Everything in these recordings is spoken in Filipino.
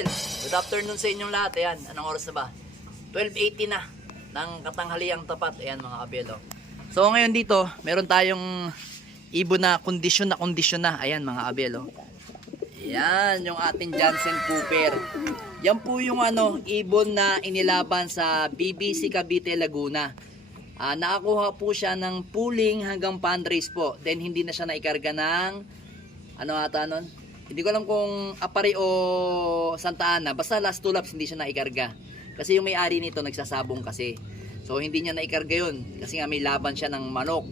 Abel, good afternoon sa inyong lahat. Ayan, anong oras na ba? 12:80 na ng katanghaliang tapat. Ayan mga Abel. Oh. So ngayon dito, meron tayong ibon na kondisyon na. Ayan mga Abel. Oh. Ayan, yung ating Jansen Cooper. Yan po yung ibon na inilaban sa BBC Cavite, Laguna. Nakakuha po siya ng pooling hanggang fundraise po. Then hindi na siya naikarga ng hindi ko alam kung Apari o Santa Ana. Basta last 2 laps hindi siya naikarga. Kasi yung may-ari nito nagsasabong kasi. So hindi niya naikarga yun. Kasi nga may laban siya ng manok.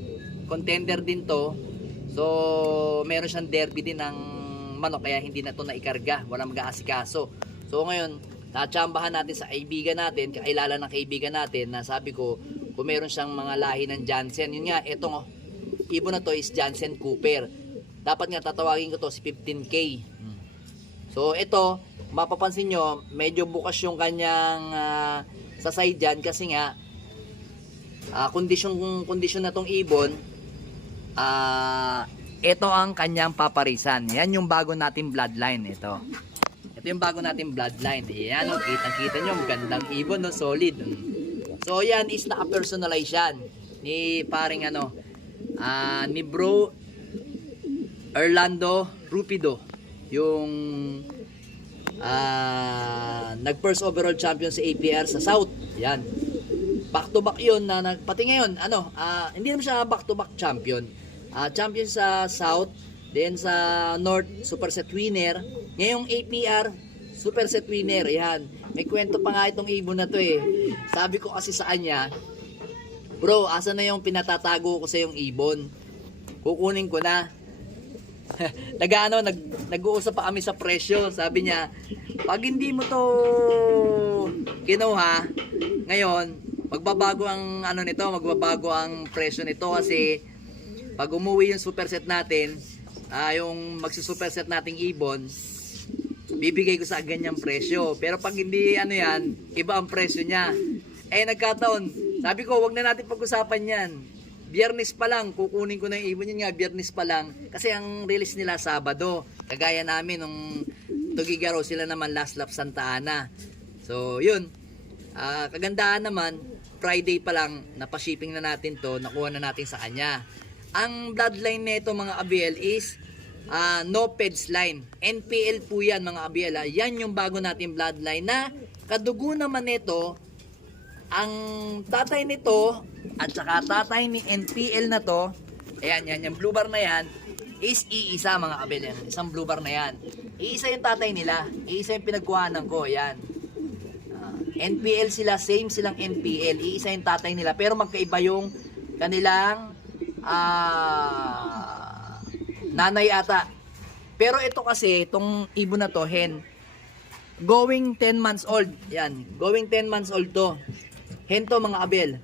Contender din to. So meron siyang derby din ng manok. Kaya hindi na to naikarga. Walang mag-aasikaso. So ngayon, tatsambahan natin sa kaibigan natin. Kailala ng kaibigan natin na sabi ko, kung meron siyang mga lahi ng Jansen. Yun nga, etong ibon na to is Jansen Cooper. Dapat nga tatawagin ko to si 15K. So ito, mapapansin nyo, medyo bukas yung kanyang sa side dyan kasi nga kondisyon na tong ibon. Ito ang kanyang paparisan. Yan yung bago nating bloodline. Ito yung bago nating bloodline. Yan, kitang-kita nyo, magandang ibon, no? Solid. So yan is naka-personalize yan ni paring ni Bro Orlando Rupido, yung nag first overall champion sa APR sa South. Yan, back to back yun na pati ngayon hindi naman siya back to back champion. Champion sa South, then sa North Superset winner, ngayong APR Superset winner. Yan, may kwento pa nga itong ibon na to eh. Sabi ko kasi sa kanya, bro, asa na yung pinatatago ko sa yung ibon, kukunin ko na. Nag-uusap pa kami sa presyo. Sabi niya, pag hindi mo to kinuha ngayon, magbabago ang magbabago ang presyo nito kasi pag umuwi yung superset natin, yung magsusuperset nating ibon, bibigay ko sa ganyang presyo. Pero pag hindi iba ang presyo niya. Nagkataon, sabi ko, wag na natin pag-usapan yan. Biyernes pa lang, kukunin ko na yung ibon yun nga, Biyernes pa lang. Kasi ang release nila Sabado. Kagaya namin, nung Tugigaraw sila naman last lap Santa Ana. So, yun. Kagandahan naman, Friday pa lang, napashipping na natin to, nakuha na natin sa kanya. Ang bloodline nito mga Abiel is no peds line. NPL po yan mga Abiel. Yan yung bago natin bloodline na kadugo naman nito. Ang tatay nito at saka tatay ni NPL na to, ayan, yung blue bar na yan is iisa mga Abel. Isang blue bar na yan. Iisa yung tatay nila. Iisa yung pinagkuhanan ko. Ayan. NPL sila. Same silang NPL. Iisa yung tatay nila. Pero magkaiba yung kanilang nanay ata. Pero ito kasi, itong ibon na to, hen, going 10 months old. Yan. Going 10 months old to. Hen to mga Abel.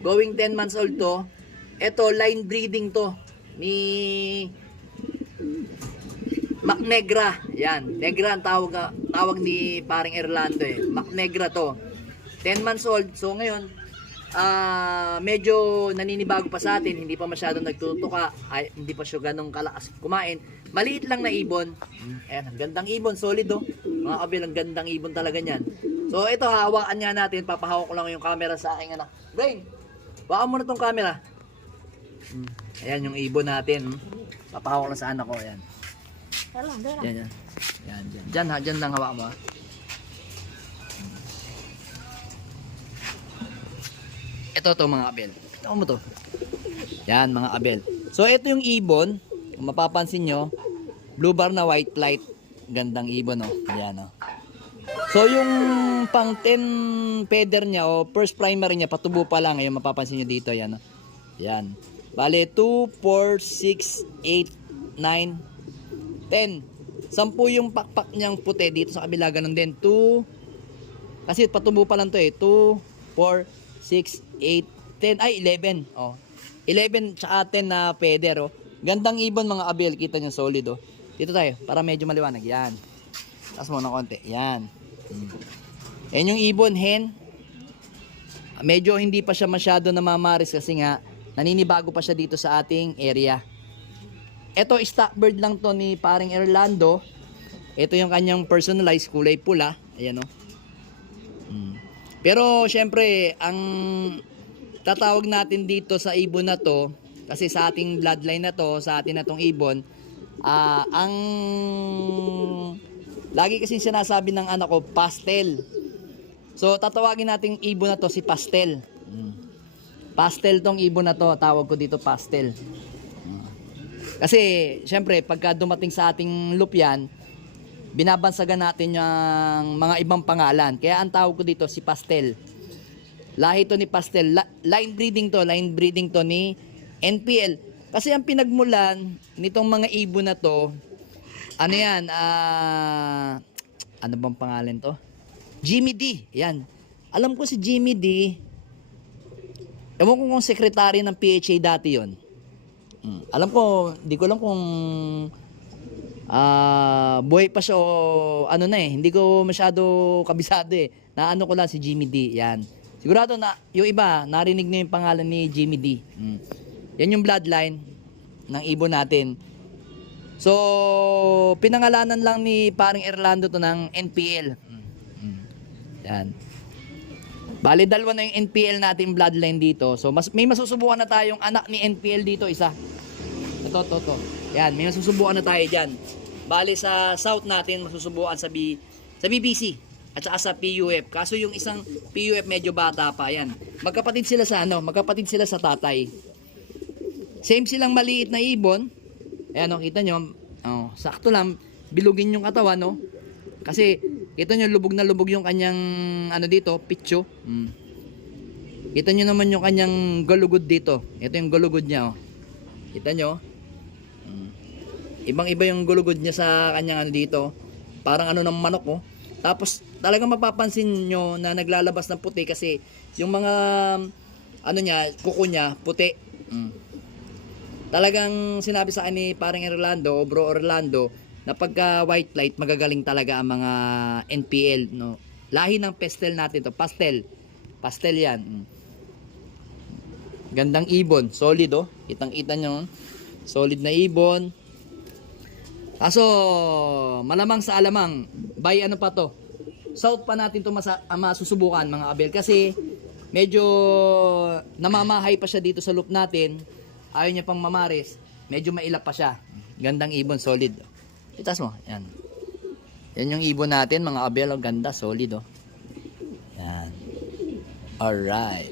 Going 10 months old to. Ito, line breeding to. Ni Macnegra. Yan. Negra ang tawag ni paring Orlando eh. Macnegra to. 10 months old. So ngayon, medyo naninibago pa sa atin. Hindi pa masyadong nagtutuka. Hindi pa siya ganong kalakas kumain. Maliit lang na ibon. Ayan, ang gandang ibon. Solid oh. Mga Abel, ang gandang ibon talaga niyan. So ito, hawakan nga natin. Papahawak ko lang yung camera sa aking anak. Brain, hawakan mo na tong camera. Ayan yung ibon natin. Papahawak lang sa anak ko. Ayan. Yan. Diyan lang hawak mo. Ito to mga Abel. Ito mo to. Yan mga Abel. So ito yung ibon. Kung mapapansin nyo, blue bar na white light. Gandang ibon oh. Yan oh. So yung pang 10 feather niya o first primary niya, patubo pa lang. Ayun, mapapansin nyo dito. Yan oh. Yan. Bale 2, 4, 6, 8, 9, 10. 10 yung pakpak niyang puti. Dito sa kabila ganun din. 2, kasi patubo pa lang to eh. 2, 4, 6, 8, 10. Ay 11 oh. 11 tsaka 10 na feather oh. Gandang ibon mga Abel. Kita nyo solid oh. Dito tayo para medyo maliwanag. Yan. Taas mo na konti. Yan. Yan yung ibon hen. Medyo hindi pa siya masyado namamaris kasi nga naninibago pa siya dito sa ating area. Ito stock bird lang to ni paring Orlando. Ito yung kanyang personalized kulay pula. Ayan o. Pero syempre, ang tatawag natin dito sa ibon na to, kasi sa ating bloodline na to, sa atin na tong ibon, ang lagi kasi sinasabi ng anak ko, pastel. So tatawagin nating ibon na to si pastel. Pastel tong ibon na to, tawag ko dito pastel. Kasi syempre pagka dumating sa ating loop yan, binabansagan natin yung mga ibang pangalan. Kaya ang tawag ko dito si pastel. Lahi to ni pastel. Line breeding to ni NPL. Kasi ang pinagmulan nitong mga ibon na to, ano yan, ano bang pangalan to? Jimmy D. Yan. Alam ko si Jimmy D, ewan ko kung secretary ng PHA dati yon. Alam ko, di ko alam kung buhay pa siya o ano na eh. Hindi ko masyado kabisado eh. Naano ko lang si Jimmy D. Yan. Sigurado na yung iba, narinig na yung pangalan ni Jimmy D. Yan yung bloodline ng ibon natin. So, pinangalanan lang ni paring Erlando to ng NPL. Yan. Bali, dalawa na yung NPL natin bloodline dito. So, may masusubukan na tayong anak ni NPL dito, isa. Ito. Yan, may masusubukan na tayo dyan. Bali, sa South natin, masusubukan sa BBC at saka sa PUF. Kaso yung isang PUF medyo bata pa, yan. Magkapatid sila sa tatay. Same silang maliit na ibon. Ayan, kita nyo. Sakto lang, bilugin yung katawan, no? Kasi, kita nyo, lubog na lubog yung kanyang, dito, pitcho. Kita nyo naman yung kanyang galugod dito. Ito yung galugod niya, oh. Kita nyo? Ibang-iba yung galugod niya sa kanyang dito. Parang ng manok, oh. Tapos, talagang mapapansin nyo na naglalabas ng puti kasi yung mga, kuko niya, puti. Talagang sinabi sa akin ni parang Orlando, bro Orlando, na pagka white light magagaling talaga ang mga NPL, no. Lahi ng pastel natin to, pastel yan. Gandang ibon, solid, oh. Kitang-kita nyo, solid na ibon. Kaso malamang sa alamang, by pa to, South pa natin to masusubukan mga abel, kasi medyo namamahay pa siya dito sa loop natin. Ayaw niya pang mamaris, medyo mailap pa siya. Gandang ibon, solid. Itas mo, yan. Yan yung ibon natin, mga abel, ganda, solid, oh. Yan. Alright.